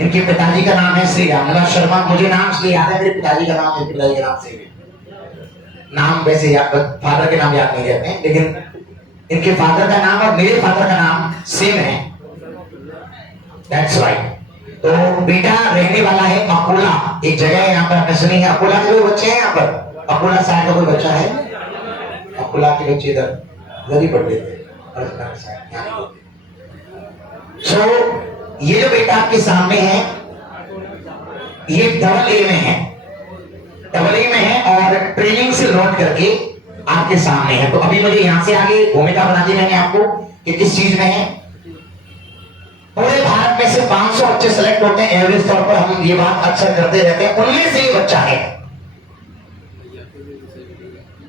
इनके पिताजी का नाम है श्री रामलाल शर्मा। मुझे नाम इसलिए याद है, मेरे पिताजी का नाम मेरे पिताजी के नाम से नाम वैसे फादर के नाम याद नहीं रहते हैं, लेकिन इनके फादर का नाम और मेरे फादर का नाम सेम है। That's right. तो बेटा रहने वाला है अकोला, एक जगह है यहाँ पर, आपने सुनी है अकोला के कोई बच्चे हैं यहाँ पर? अकोला साइड का कोई बच्चा है? अकोला के बच्चे इधर ही पढ़ते थे। सो ये जो बेटा आपके सामने है ये डबल ए में है, डबल ए में है और ट्रेनिंग से लौट करके आपके सामने है। तो अभी मुझे यहां से आगे भूमिका बना दी मैंने आपको कि किस चीज में है। पूरे भारत में से 500 बच्चे सेलेक्ट होते हैं एवरेज तौर पर, हम ये बात अक्सर करते रहते हैं। उनमें से ये बच्चा है,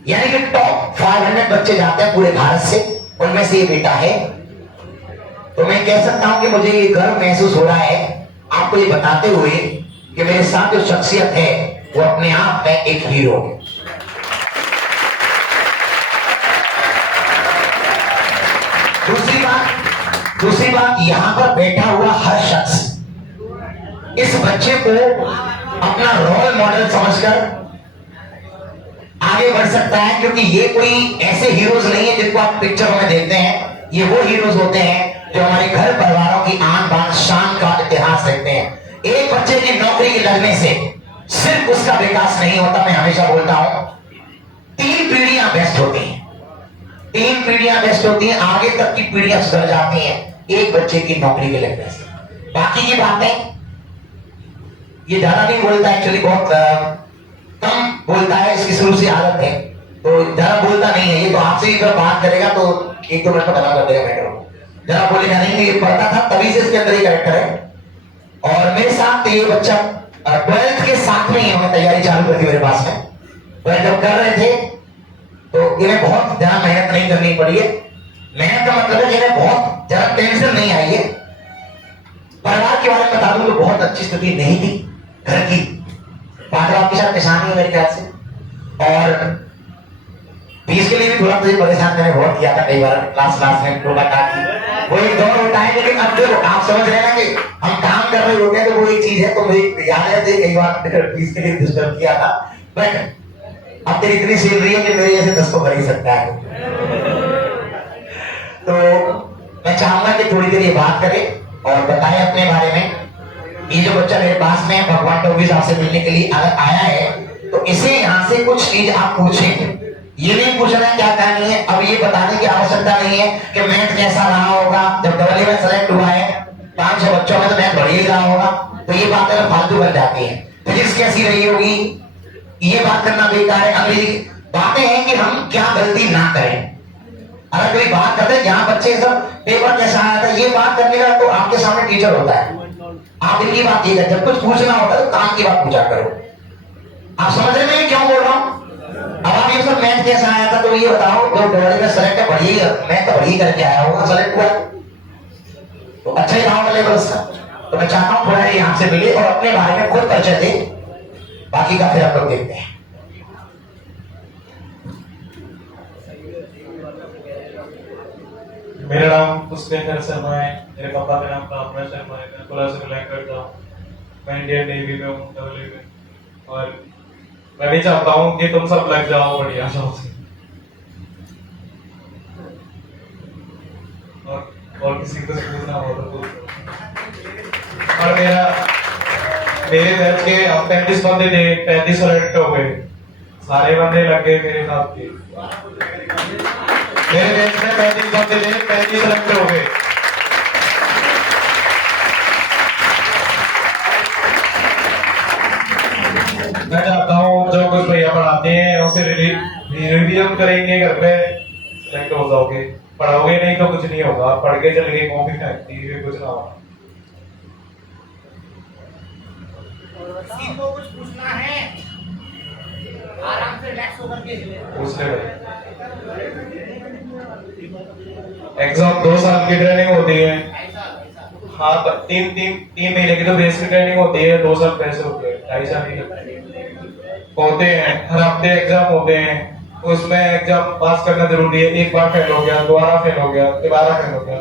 यानी कि टॉप 500 बच्चे जाते हैं पूरे भारत से, उनमें से ये बेटा है। तो मैं कह सकता हूं कि मुझे ये गर्व महसूस हो रहा है आपको ये बताते हुए कि मेरे साथ जो शख्सियत है वो अपने आप में एक हीरो है। दूसरी बात यहां पर बैठा हुआ हर शख्स इस बच्चे को अपना रोल मॉडल समझकर आगे बढ़ सकता है, क्योंकि ये कोई ऐसे हीरोज नहीं है जिनको आप पिक्चरों में देखते हैं। ये वो हीरोज होते हैं जो हमारे घर परिवारों की आन बान शान का इतिहास रखते हैं। एक बच्चे की नौकरी के लगने से सिर्फ उसका विकास नहीं होता, मैं हमेशा बोलता हूं 3 पीढ़ियां बेस्ट होती हैं, 3 पीढ़ियां बेस्ट होती हैं, आगे तक की पीढ़ियां सुधर जाती हैं एक बच्चे की नौकरी के लगने से। बाकी की बातें ये ज्यादा नहीं बोलता, एक्चुअली बहुत कम बोलता है, इसकी शुरू से आदत है, तो ज्यादा बोलता नहीं है ये। तो आपसे ही अगर बात करेगा तो 1-2 मिनट में खत्म कर देगा मैटर। जरा बोलेगा नहीं कि ये पढ़ता था तभी से इसके अंदर ये कैरेक्टर है। और मेरे साथ ये बच्चा 12th के साथ में ही हमें तैयारी चालू कर दी मेरे पास में। 12th जब कर रहे थे तो इन्हें बहुत ज्यादा मेहनत नहीं करनी पड़ी है। मेहनत का मतलब है कि इन्हें बहुत ज्यादा टेंशन नहीं आई है। परिवार के बारे में बता दूं तो बहुत अच्छी स्थिति नहीं थी घर की, फादर आपके साथ किसान है मेरे ख्याल से, और फीस के लिए भी थोड़ा मुझे परेशान मैंने बहुत किया था कई बार, क्लास में टोला काटी, वो एक दौर होता है। लेकिन अब देखो आप समझ रहे हैं ना कि हम काम कर रहे होते हैं तो वो एक चीज है। तो मुझे याद है कई बार फीस के लिए डिस्टर्ब किया था, बट अब तेरी इतनी सैलरी है कि मेरे जैसे 10 को भर ही सकता है। तो मैं चाहूंगा कि थोड़ी देर ये बात करें और बताएं अपने बारे में। ये जो बच्चा मेरे पास में भगवान टॉकीज आपसे मिलने के लिए अगर आया है तो इसे यहाँ से कुछ चीज आप पूछें। ये नहीं पूछना है क्या कहानी है, अब ये बताने की आवश्यकता नहीं है कि मैथ कैसा रहा होगा। जब डबल ए में सेलेक्ट हुआ है 500 बच्चों में तो मैथ बढ़ ही रहा होगा, तो ये बातें फालतू बन जाती हैं। फिजिक्स कैसी रही होगी ये बात करना बेकार है। अगली बातें हैं कि हम क्या गलती ना करें। अगर कोई बात करते हैं यहाँ बच्चे सब पेपर कैसा आया था ये बात करने का, तो आपके सामने टीचर होता है, आप इनकी बात ये जब कुछ पूछना होता है तो काम की बात पूछा करो। आप समझ रहे हैं क्यों बोल रहा हूँ? अब आप ये सब मैथ कैसा आया था तो ये बताओ, जो डबल में सेलेक्ट है बढ़िया मैथ तो बढ़िया करके आया होगा, सेलेक्ट हुआ तो अच्छा ही रहा होगा लेवल उसका। तो मैं चाहता हूँ थोड़ा यहाँ से मिले और अपने बारे में खुद परिचय दे, बाकी का फिर आप लोग देखते हैं। मेरा नाम पुष्पेंद्र शर्मा है, मेरे पापा का नाम कामराज शर्मा है, मैं कोलार से बिलोंग करता हूँ। मैं इंडियन नेवी में हूँ, डबल ए में, और मैं भी चाहता हूँ कि तुम सब लग जाओ बढ़िया जॉब से। और किसी को पूछना हो तो पूछो। और मेरे बैच के 35 बंदे थे, 35 सेलेक्ट हो गए, सारे बंदे लग गए मेरे साथ के। मेरे बैच में 35 बंदे थे, 35 सेलेक्ट हो गए। मैं चाहता हूँ जो कुछ भैया पढ़ाते हैं उसे रिवीजन करेंगे, घर पे सेलेक्ट हो जाओगे। पढ़ोगे नहीं तो कुछ नहीं होगा, पढ़ के चले गए कॉपी फेंकती है कुछ ना होगा। को कुछ पूछना है आराम से रिलैक्स होकर के पूछ ले भाई। एग्जाम 2 साल की ट्रेनिंग होती है। हाँ, 3 महीने की तो बेसिक ट्रेनिंग होती है, 2 साल पैसे होते हैं, 2.5 साल की होते हैं। हर हफ्ते एग्जाम होते हैं, उसमें एग्जाम पास करना जरूरी है। एक बार फेल हो गया, दोबारा फेल हो गया, दोबारा फेल हो गया।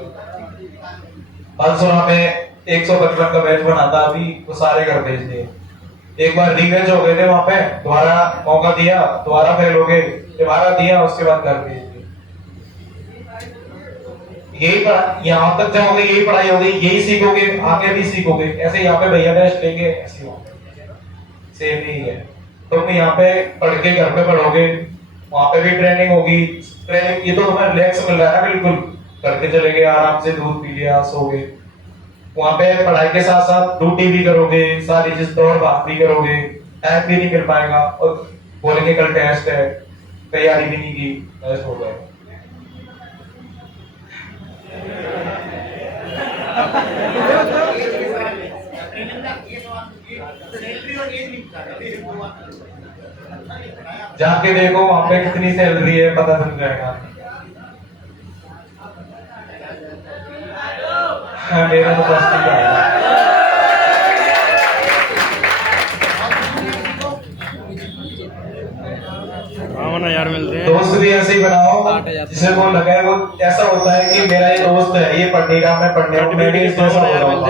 500 में 155 का बैच बना था, अभी वो सारे घर भेज दिए। एक बार रीबैच हो गए थे वहां पे, दोबारा मौका दिया, दोबारा फेल हो गए, दोबारा दिया, उसके बाद घर भेज दिए। यही यहाँ तक जाओगे, यही पढ़ाई होगी, यही सीखोगे, आगे भी सीखोगे। ऐसे यहाँ पे भैया टेस्ट लेंगे, ऐसे सेम नहीं है। तुम यहाँ पे पढ़ के घर पे पढ़ोगे, वहां पे भी ट्रेनिंग होगी। ट्रेनिंग ये तो तुम्हें रिलैक्स मिल रहा है ना, बिल्कुल करके चले गए, आराम से दूध पी लिया, सो गए। वहां पे पढ़ाई के साथ साथ ड्यूटी भी करोगे, सारी चीज दौड़ भाग भी करोगे, टाइम भी नहीं मिल पाएगा। और बोलेंगे कल टेस्ट है, तैयारी भी नहीं की, टेस्ट हो गए। जाके देखो वहां पे कितनी सैलरी है, पता चल जाएगा। हाँ, मेरा तो बस नहीं है। यार मिलते हैं। दोस्त भी ऐसे ही बनाओ जिसे वो लगे, वो ऐसा होता है कि मेरा ये दोस्त है, ये पढ़ नहीं रहा, मैं पढ़ने हूँ, मैं भी इस जैसा हो जाऊंगा।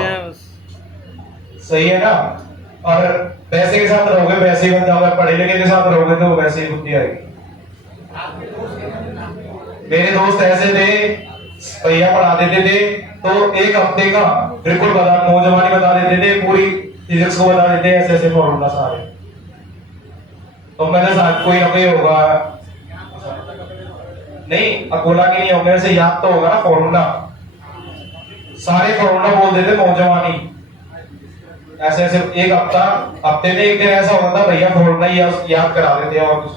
सही है ना? और पैसे के साथ रहोगे वैसे ही बन जाओगे, पढ़े लिखे के साथ रहोगे तो वैसे ही बुद्धि आएगी। मेरे दोस्त ऐसे थे, भैया पढ़ा देते थे तो एक हफ्ते का बिल्कुल नौजवानी बता देते थे, पूरी फिजिक्स को बता देते, ऐसे ऐसे फॉर्मूला सारे। तो मेरे साथ कोई ना कोई होगा, नहीं अकोला के नहीं होगा, ऐसे याद तो होगा ना फॉर्मूला, सारे फॉर्मूला बोल देते नौजवानी। ऐसे ऐसे एक हफ्ते में एक दिन ऐसा होता था, भैया फॉर्मूला याद करा देते। और कुछ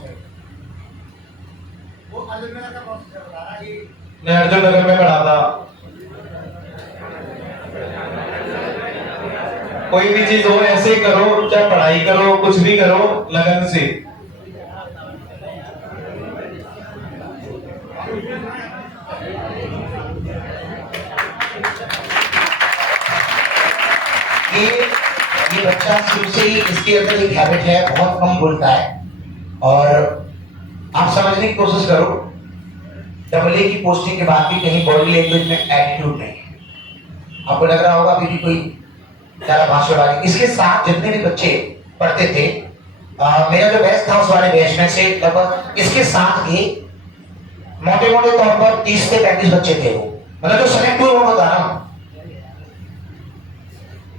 नहीं, अर्जुन नगर में पढ़ा था। कोई भी चीज हो ऐसे करो, चाहे पढ़ाई करो, कुछ भी करो लगन से। ये बच्चा शुरू से ही इसके अंदर एक हैबिट है, बहुत कम बोलता है। और आप समझने की कोशिश करो, डबल ए की पोस्टिंग के बाद भी कहीं बॉडी लैंग्वेज में एटीट्यूड नहीं है। आपको लग रहा होगा अभी भी कोई ज्यादा भाषणबाजी। इसके साथ जितने भी बच्चे पढ़ते थे, मेरा जो बैच था उस वाले बैच में से लगभग इसके साथ ही मोटे मोटे तौर पर 30 से 35 बच्चे थे। वो मतलब जो सेलेक्ट हुए वो बता रहा हूं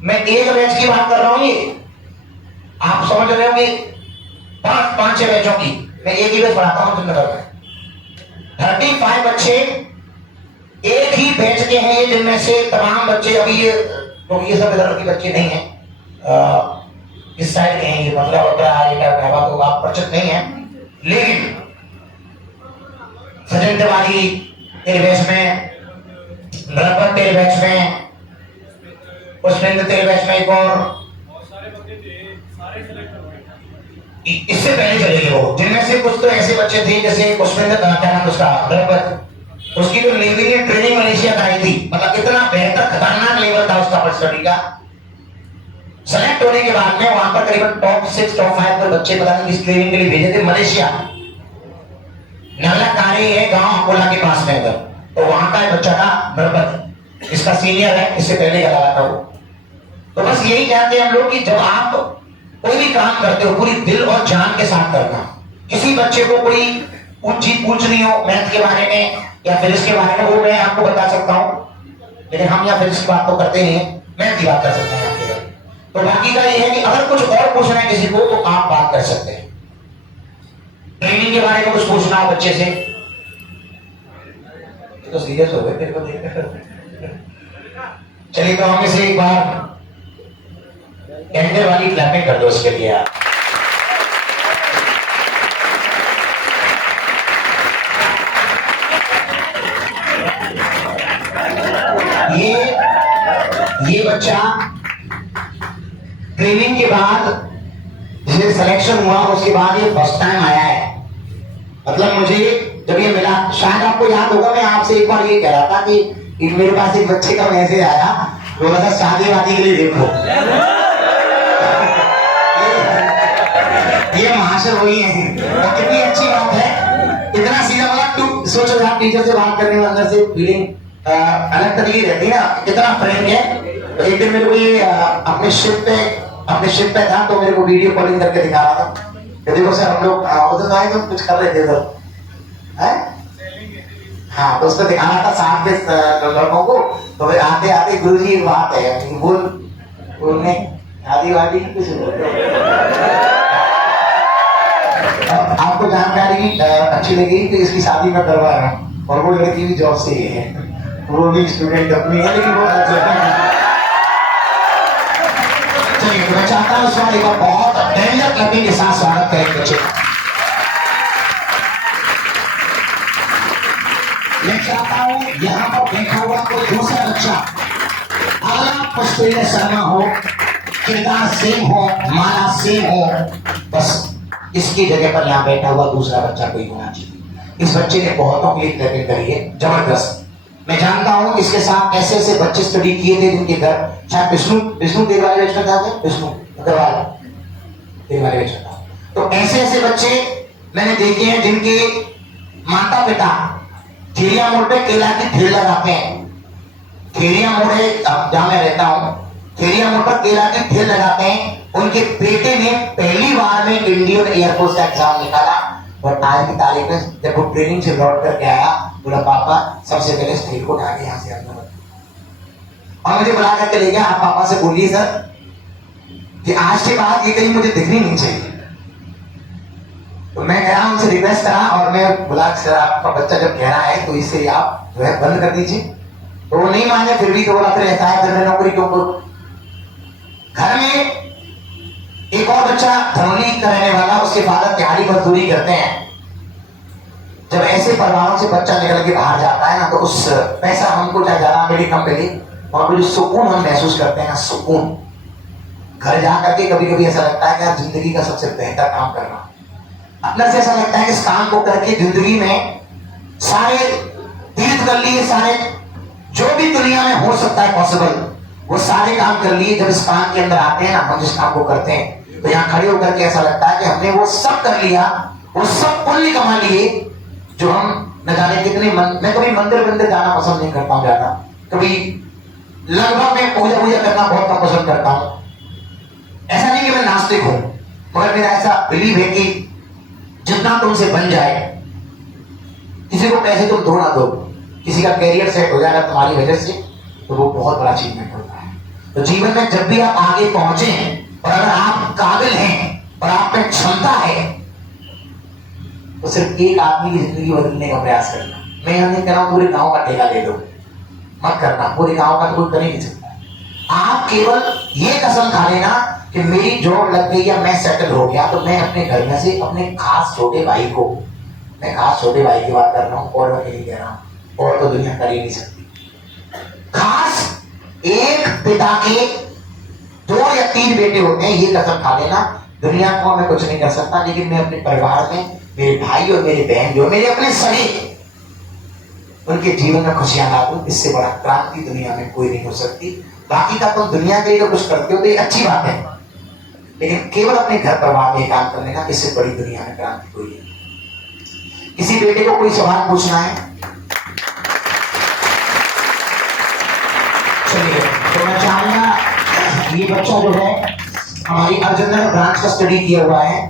मैं, एक बैच की बात कर रहा हूं। ये आप समझ रहे होंगे, 5-6 बैचों की मैं एक ही बैच पढ़ाता हूं जिंदगी में। 35 बच्चे एक ही बैच के हैं, जिनमें से तमाम बच्चे अभी ये सब इधर के बच्चे नहीं हैं, इस साइड के हैं। ये मतलब तो आप परिचित नहीं है, लेकिन सचिन तिवारी तेरे बैच में, नरपत तेरे बैच में, पुष्पेंद्र तेरे बैच में, एक और इससे पहले चले गए वो, जिनमें से कुछ तो ऐसे बच्चे थे जैसे पुष्पेंद्र, क्या नाम उसका, नरपत, उसकी जो लेवल ट्रेनिंग मलेशिया कराई थी, मतलब इतना बेहतर खतरनाक लेवल था उसका स्टडी का। सेलेक्ट होने के बाद में वहां पर करीबन टॉप 6 टॉप 5 पर बच्चे पता नहीं किस ट्रेनिंग के लिए भेजे थे मलेशिया। नल्लाकारी है गांव अकोला के पास में, उधर तो वहां का बच्चा था नरपत, इसका सीनियर है, इससे पहले का लगा था वो। तो बस यही चाहते हैं हम लोग कि जब आप कोई भी काम करते हो पूरी दिल और जान के साथ करना। किसी बच्चे को कोई पूछ नहीं हो मैथ के बारे में या फिजिक्स के बारे में, वो मैं आपको बता सकता हूं, लेकिन हम यहाँ फिजिक्स की बात तो करते नहीं है, मैथ की बात कर सकते हैं आपके घर। तो बाकी का ये है कि अगर कुछ और पूछना है किसी को तो आप बात कर सकते हैं। ट्रेनिंग के बारे में कुछ पूछना हो बच्चे से, तो सीरियस हो गए तेरे को देखकर। चलिए तो हमें से एक बार कैंडल वाली क्लैपिंग कर दो उसके लिए आप। ये बच्चा ट्रेनिंग के बाद जिसे सिलेक्शन हुआ उसके बाद ये फर्स्ट टाइम आया है। मतलब मुझे जब ये मिला, शायद आपको याद होगा मैं आपसे एक बार ये कह रहा था कि मेरे पास एक बच्चे का मैसेज आया, तो बता शादी वादी के लिए देखो। ये महाशय वही है, और कितनी अच्छी बात है, इतना सीधा। मतलब सोचो आप टीचर से बात करने में अंदर से फीलिंग अलग तरीके रहती है ना, कितना फ्रेंड है। तो एक दिन मेरे को ये अपने शिप पे था, तो मेरे को वीडियो कॉलिंग करके दिखा रहा था कि देखो सर हम लोग उधर आए तो कुछ कर रहे थे उधर है। हाँ, तो उसको दिखाना था साथ के लड़कों को। तो फिर आते आते गुरुजी एक बात है, बोलने आदि वादी कुछ आपको जानकारी अच्छी लगेगी कि इसकी शादी में करवा रहा हूँ, और वो लड़की भी जॉब से ही है, वो भी स्टूडेंट अपनी है, लेकिन वो चलिए मैं चाहता हूँ इस बार एक बार बहुत डेंजर क्लबिंग के साथ स्वागत करें बच्चे। मैं चाहता हूँ यहाँ पर बैठा हुआ कोई दूसरा बच्चा, अगला पुष्पेंद्र शर्मा हो, किरदार सेम हो, माला सेम हो, बस इसकी जगह पर यहाँ बैठा हुआ दूसरा बच्चा कोई होना चाहिए। इस बच्चे ने बहुतों के लिए क्लबिंग करी है, जबरदस्त। मैं जानता हूँ इसके साथ ऐसे ऐसे बच्चे स्टडी किए थे जिनके घर, शायद विष्णु देवालय बेचना था, विष्णु अग्रवाल देवालय बेचना था। तो ऐसे ऐसे बच्चे मैंने देखे हैं जिनके माता पिता खेरिया मोड़ पे केला की ठेल लगाते हैं। खेरिया मोड़ है जहां मैं रहता हूँ, खेरिया मोड़ पर केला की ठेल लगाते हैं। उनके बेटे ने पहली बार में इंडियन एयरफोर्स का एग्जाम निकाला, और आज की तारीख में जब वो ट्रेनिंग से लौट करके आया, बोला पापा सबसे पहले स्टील को उठा के यहाँ से अंदर, और मुझे बुला करके ले गया। आप पापा से बोलिए सर कि आज के बाद ये कहीं मुझे दिखनी नहीं चाहिए। तो मैं गया उनसे रिक्वेस्ट करा, और मैं बोला सर आपका बच्चा जब कह रहा है तो इसे आप जो है बंद कर दीजिए। तो वो नहीं माने, फिर भी तो बोला फिर ऐसा है फिर मैं नौकरी क्यों करूं। घर में एक और बच्चा धनौली का रहने वाला, उसके फादर दिहाड़ी मजदूरी करते हैं। जब ऐसे परिवारों से बच्चा निकल के बाहर जाता है ना, तो उस पैसा हमको चाहे ज्यादा मिले कम मिले, वहां पर जो सुकून हम महसूस करते हैं ना, सुकून, घर जा करके कभी कभी ऐसा लगता है कि यार जिंदगी का सबसे बेहतर काम कर रहा हूं। अपने से ऐसा लगता है कि इस काम को करके जिंदगी में सारे तीर्थ कर लिए, सारे जो भी दुनिया में हो सकता है पॉसिबल, वो सारे काम कर लिए। जब इस काम के अंदर आते हैं ना, हम जिस काम को करते हैं, तो यहाँ खड़े होकर के ऐसा लगता है कि हमने वो सब कर लिया, वो सब पुण्य कमा लिए जो हम न जाने कितने मैं कभी मंदिर जाना पसंद नहीं करता हूँ ज्यादा, कभी लगभग मैं पूजा करना बहुत कम पसंद करता हूँ। ऐसा नहीं कि मैं नास्तिक हूं, मगर मेरा ऐसा बिलीव है कि जितना तुमसे बन जाए, किसी को पैसे तुम दो ना दो, किसी का कैरियर सेट हो जाएगा तुम्हारी वजह से, तो वो बहुत बड़ा अचीवमेंट होता है। तो जीवन में जब भी आप आगे पहुंचे हैं, और अगर आप काबिल हैं और आप में क्षमता है, तो सिर्फ एक आदमी की जिंदगी बदलने का प्रयास करना। मैं यह नहीं कह रहा हूं पूरे गांव का ठेका ले लो, मत करना, पूरे गांव का तो कोई कर ही नहीं सकता। आप केवल ये कसम खा लेना कि मेरी जॉब लग गई या मैं सेटल हो गया, तो मैं अपने घर में से अपने खास छोटे भाई को, मैं खास छोटे भाई की बात कर रहा हूँ, और मैं नहीं कह रहा हूँ, और तो दुनिया कर ही नहीं सकती। खास एक पिता के 2 या 3 बेटे होते हैं, ये कसम खा लेना दुनिया को मैं कुछ नहीं कर सकता, लेकिन मैं अपने परिवार में मेरे भाई और मेरी बहन जो मेरे अपने शरीर, उनके जीवन में खुशियां ला दूं, इससे बड़ा क्रांति दुनिया में कोई नहीं हो सकती। बाकी का तुम दुनिया के लिए तो कुछ करते हो तो ये अच्छी बात है, लेकिन केवल अपने घर परिवार में काम करने का, इससे बड़ी दुनिया में क्रांति कोई नहीं। किसी बेटे को कोई सवाल पूछना है? चलिए, तो मैं चाहूंगा ये बच्चा जो है हमारी अर्जुननगर ब्रांच का स्टडी किया हुआ है,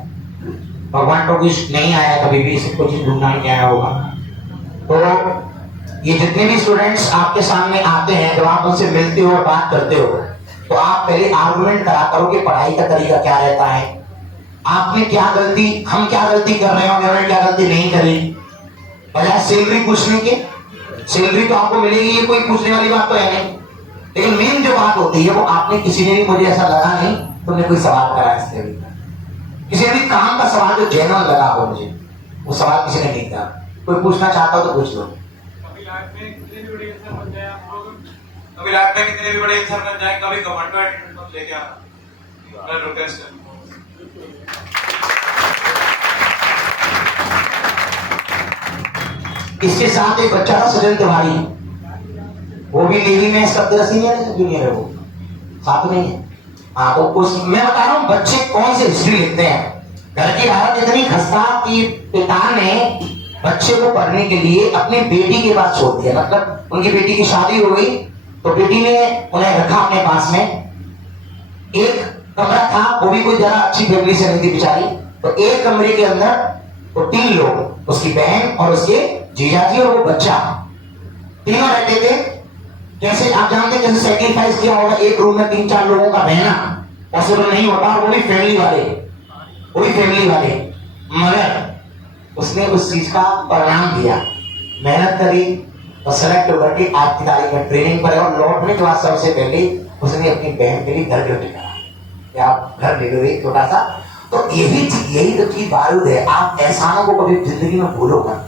भगवान तो कुछ नहीं आया कभी भी, इसे कुछ ढूंढना नहीं आया होगा। तो ये जितने भी स्टूडेंट्स आपके सामने आते हैं, जब आप उनसे मिलते हो और बात करते हो, तो आप पहले आर्गुमेंट करा करो कि पढ़ाई का तरीका क्या रहता है, आपने क्या गलती, हम क्या गलती कर रहे हैं, उन्होंने क्या गलती नहीं करी। बजाय सैलरी पूछने के, सैलरी तो आपको मिलेगी, ये कोई पूछने वाली बात तो है नहीं, लेकिन मेन जो बात होती है वो आपने, किसी ने भी, मुझे ऐसा लगा नहीं तुमने कोई सवाल करा इससे भी, किसी भी काम का सवाल जो जेन्युइन लगा हो मुझे, वो सवाल किसी ने नहीं करा। कोई पूछना चाहता हो तो पूछ लो। कभी लाइफ में कितने भी बड़े इंसान बन जाए आप लोग, कभी लाइफ में कितने भी बड़े इंसान बन जाए, कभी कमेंटो एटीट्यूड मत लेके आना। मैं रिक्वेस्ट है। इसके साथ एक बच्चा था सजन तिवारी, वो भी नेवी में सबसे सीनियर है, जूनियर है, वो साथ में है। हाँ, तो उस मैं बता रहा हूँ बच्चे कौन से हिस्ट्री लिखते हैं। घर की हालत इतनी खस्ता कि पिता ने बच्चे को पढ़ने के लिए अपनी बेटी के पास छोड़ दिया, मतलब उनकी बेटी की शादी हो गई, तो बेटी ने उन्हें रखा अपने पास में। एक कमरा था, वो भी कोई ज्यादा अच्छी फैमिली से नहीं थी बेचारी। तो एक कमरे के अंदर वो 3 लोग, उसकी बहन और उसके जीजाजी और वो बच्चा, तीनों रहते थे। कैसे आप जानते कैसे सेक्रीफाइस किया होगा एक रूम में 3-4 लोगों का रहना पॉसिबल नहीं होता, वो भी फैमिली वाले। मगर उसने उस चीज का परिणाम दिया, मेहनत करी और सेलेक्ट होकर के आज की तारीख में ट्रेनिंग पर है। और लौटने के बाद सबसे पहले उसने अपनी बहन के लिए घर गिफ्ट करा कि आप घर ले लो एक छोटा सा। तो यही तो चीज बारूद है। आप एहसानों को कभी जिंदगी में भूलो मत।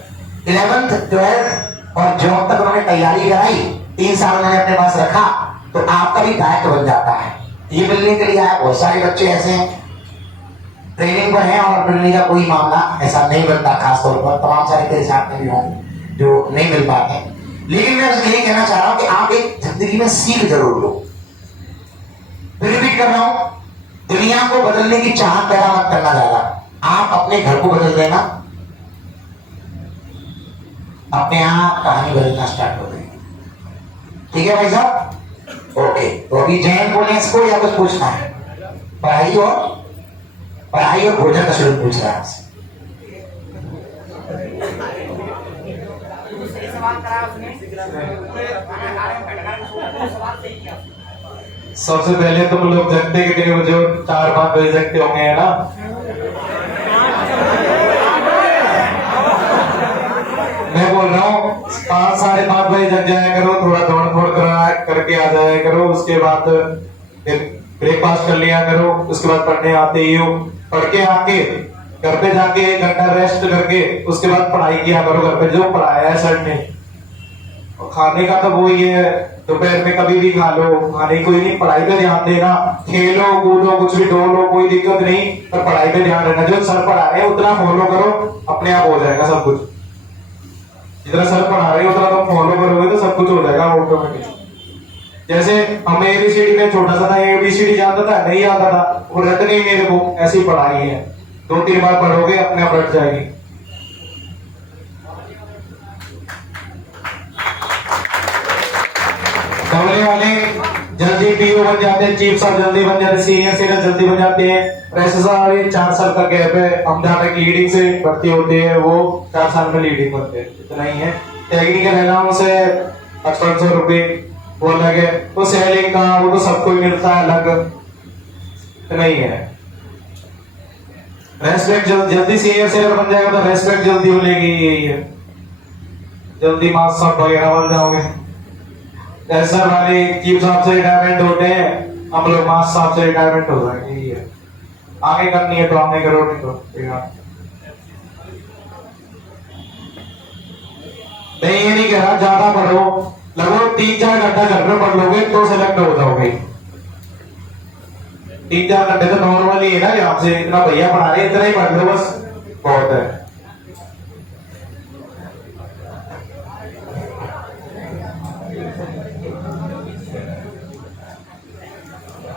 11th 12th और जॉब तक उन्होंने तैयारी कराई, 3 साल उन्होंने अपने पास रखा, तो आपका भी दायित्व बन जाता है। ये मिलने के लिए आए, बहुत सारे बच्चे ऐसे हैं ट्रेनिंग पर हैं और मिलने का कोई मामला ऐसा नहीं बनता, खासतौर पर तमाम सारे तेरे साथ में भी होंगे जो नहीं मिल पाते। लेकिन मैं यही कहना चाह रहा हूं कि आप एक जिंदगी में सीख जरूर लो। फिर रिपीट कर रहा हूं, दुनिया को बदलने की चाहत पैदा मत करना ज्यादा, आप अपने घर को बदल देना, अपने आप कहानी बदलना स्टार्ट हो जाएगी। ठीक है भाई साहब? ओके, तो अभी जैन बोले इसको या कुछ पूछना है? पढ़ाई और भोजन का शुरू पूछ रहा है आपसे। सबसे पहले तुम लोग जगते कितने बजे हो? 4-5 बजे जगते होंगे, है ना? मैं बोल रहा हूँ 5-5:30 बजे जग जाया करो, थोड़ा दौड़ करके आ जाया करो। उसके बाद ब्रेकफास्ट कर लिया करो। उसके बाद पढ़ने आते ही हो, पढ़ के आके घर पे जाके 1 घंटा रेस्ट करके उसके बाद पढ़ाई किया करो घर पे जो पढ़ाया है सर ने। और खाने का तो वो ही है, दोपहर में कभी भी खा लो, खाने कोई नहीं, पढ़ाई पे ध्यान देना। खेलो कूदो कुछ भी डोलो, कोई दिक्कत नहीं, पर पढ़ाई पे ध्यान देना। जो सर पढ़ा रहे हैं उतना फॉलो करो, अपने आप हो जाएगा सब कुछ। जितना सर पढ़ा रहे हैं उतना तुम फॉलो करोगे तो सब कुछ हो जाएगा ऑटोमेटिक। जैसे हमें ABCD में छोटा सा था, ABCD जानता था, नहीं आता था, वो रट नहीं मेरे को, ऐसी पढ़ाई है। 2-3 बार पढ़ोगे अपने आप रट जाएगी। कमरे वाले जल्दी PO बन जाते हैं, चीफ साहब जल्दी बन जाते हैं, सीनियर जल्दी बन जाते हैं। प्रोफेसर 4 साल का गैप है, हम जहाँ तक लीडिंग से भर्ती होते हैं वो 4 साल में लीडिंग बनते हैं, इतना ही है। टेक्निकल अलाउंस से 5500 रुपये वो अलग है, तो सेलिंग का वो तो सबको ही मिलता है अलग, इतना ही है। रेस्पेक्ट जल्दी सीनियर सेलर बन जाएगा तो रेस्पेक्ट जल्दी मिलेगी, यही है। जल्दी मास्टर साहब वगैरह बन जाओगे। सर वाले चीफ साहब से रिटायरमेंट होते हैं, हम लोग मास्टर साहब से रिटायरमेंट हो जाएंगे, यही है। आगे करनी है तो आगे करो, नहीं तो नहीं। ये नहीं कह रहा ज्यादा पढ़ो, लगभग 3-4 घंटा घर में पढ़ लोगे तो सेलेक्ट हो जाओगे। 3-4 घंटे तो नॉर्मल ही है ना, यहाँ से इतना भैया पढ़ा रहे इतना ही पढ़ लो बस, बहुत है।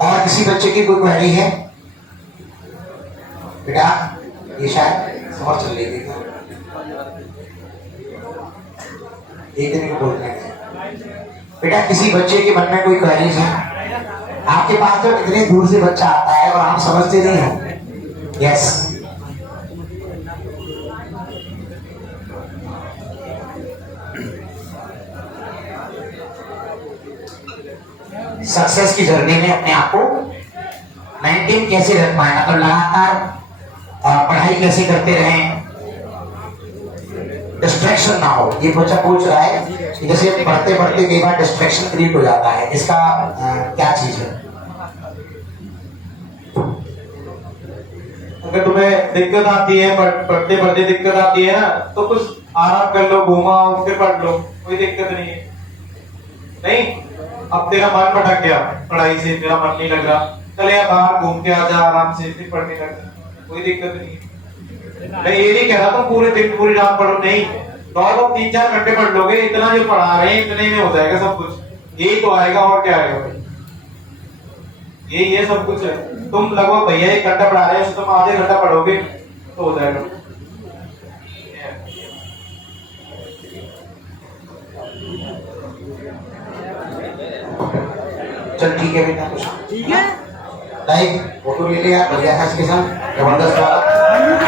और किसी बच्चे की कोई क्वेरी है? बेटा ये शायद समझ चल रही थी, एक दिन को बोलना है। बेटा किसी बच्चे के मन में कोई क्वेरीज है? आपके पास तो इतने दूर से बच्चा आता है और आप समझते नहीं हो। यस, सक्सेस की जर्नी में अपने आप को मेंटेन कैसे रख पाए, मतलब लगातार पढ़ाई कैसे करते रहें, डिस्ट्रैक्शन ना हो। ये बच्चा पूछ रहा है कि जैसे पढ़ते पढ़ते कई बार डिस्ट्रैक्शन क्रिएट हो जाता है, इसका क्या चीज है? अगर तुम्हें दिक्कत आती है, पढ़ते पढ़ते दिक्कत आती है ना, तो कुछ आराम कर लो, घूमाओ, फिर पढ़ लो, कोई दिक्कत नहीं है। नहीं, अब तेरा मन भटक गया पढ़ाई से, तेरा मन नहीं लग रहा, चले या बाहर घूम के आ जा आराम से, फिर पढ़ने लग जा, कोई दिक्कत नहीं है। मैं ये नहीं कह रहा तुम पूरे दिन पूरी रात पढ़ो, नहीं, नॉर्मल 3-4 घंटे पढ़ लोगे, इतना जो पढ़ा रहे हैं इतने में हो जाएगा सब कुछ। यही तो आएगा और क्या आएगा भाई, यही है सब कुछ है। तुम लगभग भैया 1 घंटा पढ़ा रहे हैं, तुम आधे घंटा पढ़ोगे तो हो जाएगा। चल ठीक है बेटा, कुछ ठीक है। लाइक फोटो ले ले यार, बढ़िया है इसके साथ, जबरदस्त वाला।